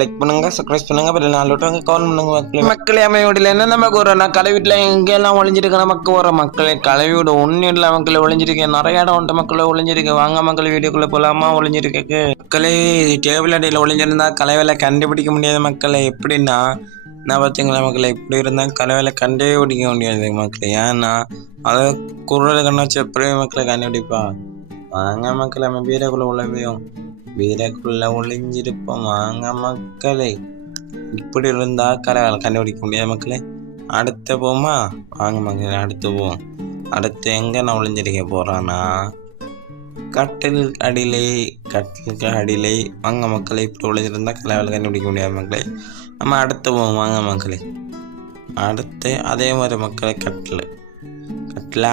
Like பண்ணுங்க, subscribe பண்ணுங்க, அப்புறம் 4 விட்டு கால் பண்ணுங்க மக்களே. மக்களே அமையோடியில் என்ன நமக்கு ஒரு நான் கலை வீட்டில் எங்கெல்லாம் ஒளிஞ்சிருக்க நமக்கு வர மக்களே. கலை வீடு ஒன்றும் இல்லை மக்களே, ஒளிஞ்சிருக்கேன். நிறைய இடம் உண்டு மக்களே ஒளிஞ்சிருக்கு. வாங்க மக்களே வீடியோக்குள்ளே போகலாமா? ஒளிஞ்சிருக்கு மக்களே. டேபிள் அடியில் ஒளிஞ்சிருந்தா கலை வேலை கண்டுபிடிக்க முடியாது மக்களே. எப்படின்னா நான் பார்த்தீங்களா மக்களே, இப்படி இருந்தால் கலை வேலை கண்டுபிடிக்க முடியாது மக்களே. ஏன்னா அதை குரல் கண்ணா வச்சு எப்படி மக்களை கண்டுபிடிப்பா? வாங்க மக்களே, நம்ம வீரக்குள்ளே உழவையும் வீரக்குள்ள ஒளிஞ்சிருப்போம். வாங்க மக்களே, இப்படி இருந்தா கரை கண்டுபிடிக்க முடியாது மக்களே. அடுத்த போமா? வாங்க மக்களே, அடுத்து போவோம். அடுத்து எங்க நான் ஒளிஞ்சிருக்க போறானா கட்டிலுக்கு அடியிலே. வாங்க மக்களே, இப்படி ஒளிஞ்சிருந்தா கரை கண்டுபிடிக்க முடியாது மக்களே. நம்ம அடுத்து போவோம். வாங்க மக்களே, அடுத்து அதே மாதிரி மக்களே கட்டில்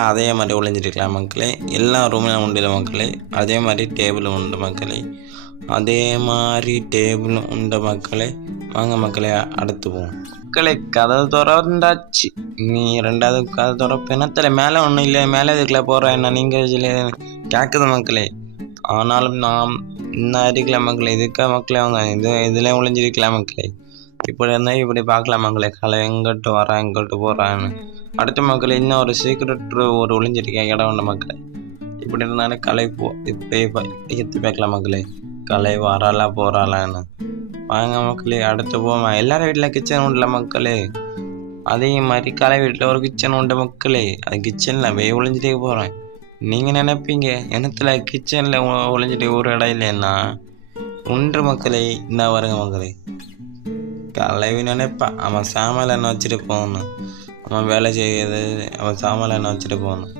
அதே மாதிரி ஒளிஞ்சிருக்கலாம் மக்களே. எல்லா ரூம்லையும் உண்டு மக்களே. அதே மாதிரி டேபிளும் உண்டு மக்களே. அதே மாதிரி டேபிளும் உண்டு மக்களே. வாங்க மக்களே, அடுத்து போவோம் மக்களே. கதை திறந்தாச்சு. நீ 2வது கதை திற பிணத்தில் மேலே ஒன்றும் இல்லை. மேலே இதுக்குள்ள போகிறேன் என்ன நீங்கள் கேட்குது மக்களே. ஆனாலும் நாம் இன்னும் அடிக்கலாம் மக்களே. இதுக்காக மக்களே அவங்க இதில் ஒளிஞ்சிருக்கலாம் மக்களே. இப்படி இருந்தால் இப்படி பார்க்கலாம் மக்களே. கலை எங்கிட்டு வரான் எங்கிட்டு போகிறான்னு. அடுத்த மக்களே, இன்னும் ஒரு சீக்கிரட் ஒரு ஒளிஞ்சிருக்க இடம் உண்டு மக்களே. இப்படி இருந்தாலும் கலை இப்படி எத்தி பார்க்கலாம் மக்களே. கலை வராளா போகிறாளான்னு. வாங்க மக்களே, அடுத்து போவோம். எல்லாரும் வீட்டில் கிச்சன் உண்டுல மக்களே. அதே மாதிரி கலை வீட்டில் ஒரு கிச்சன் உண்டு மக்களே. அது கிச்சனில் போய் ஒளிஞ்சிட்டே போகிறேன். நீங்கள் நினைப்பீங்க என்னத்தில் கிச்சனில் ஒளிஞ்சிட்டு ஒரு இடம் இல்லைன்னா உண்டு மக்களே. என்ன வருங்க மக்களே, கலைவி நினைப்பான் அவன் சாமான் என்ன வச்சுட்டு போகணும். அவன் வேலை செய்யுது, அவன் சாமான் என்ன வச்சுட்டு போகணும்.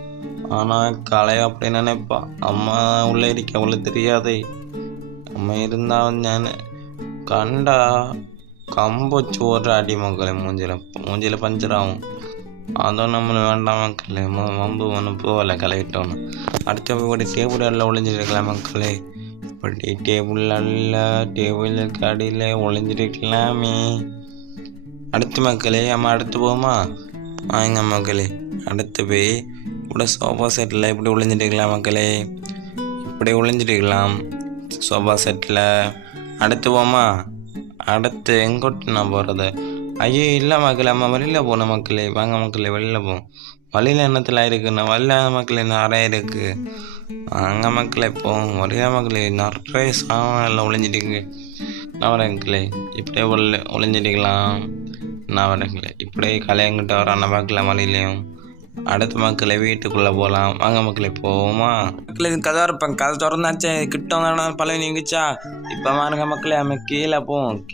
ஆனால் கலை அப்படி நினைப்பான். அம்மா உள்ளே இருக்க அவ்வளோ தெரியாதே. அம்மா இருந்தால் நான் கண்டா கம்பு வச்சு ஓடுற அடி மக்களே. மூஞ்சியில் பஞ்சர் ஆகும். அதுவும் நம்மளுக்கு வேண்டாம் மக்களே. மம்பு ஒன்று போகலை கலையிட்டோன்னு. அடுத்த போய் டேபிள் எல்லாம் ஒளிஞ்சிருக்கலாம் மக்களே. இப்படி டேபிளுக்கு அடியில் ஒளிஞ்சிருக்கலாமே. அடுத்து மக்களே, நம்ம அடுத்து போவோமா? வாங்க மக்களே, அடுத்து போய் இப்படி சோஃபா செட்டில் இப்படி ஒளிஞ்சிருக்கலாம் மக்களே. இப்படி ஒளிஞ்சிருக்கலாம் சோஃபா செட்டில். அடுத்து போமா? அடுத்து எங்கோட்டு நான் போகிறது? ஐயோ இல்லை மக்களே, நம்ம வெளியில் போகணும் மக்களே. வாங்க மக்களே, வெளியில் போவோம். வழியில் என்னத்தில் இருக்குண்ணா? வழியில் மக்களே நிறைய இருக்குது. வாங்க மக்களே போவோம். வழியில் மக்களே நிறைய சாமான் ஒளிஞ்சிருக்கு. நான் வரேன் மக்களே. இப்படியே ஒளிஞ்சிருக்கலாம். நான் வரேங்களே. இப்படியே கலையங்கிட்ட வரான பார்க்கலாம் வழியிலையும். அடுத்த மக்களே வீட்டுக்குள்ளே போகலாம். வாங்க மக்களே போவோமா? மக்களே இது கதை இருப்பேன். கதை திறந்தாச்சே கிட்ட வந்தானா பழைய நீங்கிச்சா. இப்போ வாங்க மக்களே, நம்ம கீழே போவோம்.